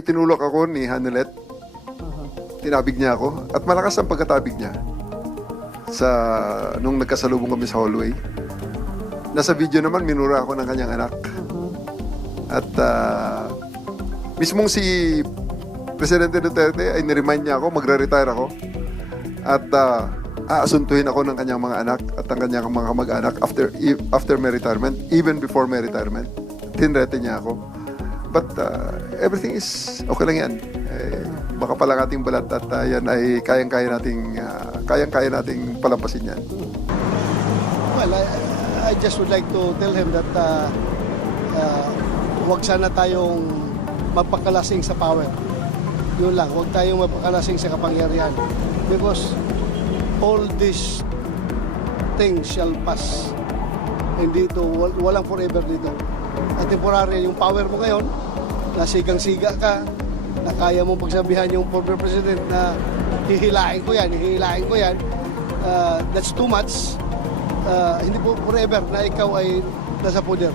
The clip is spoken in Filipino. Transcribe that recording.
Tinulak ako ni Hanelet. Tinabig niya ako. At malakas ang pagkatabig niya. Nung nagkasalubong kami sa hallway. Nasa video naman, minura ako ng kanyang anak. At mismong si Presidente Duterte ay niremind niya ako, magre-retire ako. At aasuntuhin ako ng kanyang mga anak at ang kanyang mga kamag-anak after my retirement, even before my retirement. Tinrete niya ako. But everything is okay lang yan. Baka pala ating balat at yan ay kayang-kaya nating palampasin yan. Well, I just would like to tell him that huwag sana tayong magpakalasing sa power. Yun lang, huwag tayong magpakalasing sa kapangyarihan. Because all these things shall pass. Hindi ito, walang forever dito. At temporary, yung power mo ngayon, nasigang-siga ka, na kaya mong pagsabihan yung former president na hihilain ko yan, that's too much. Hindi po forever na ikaw ay nasa poder.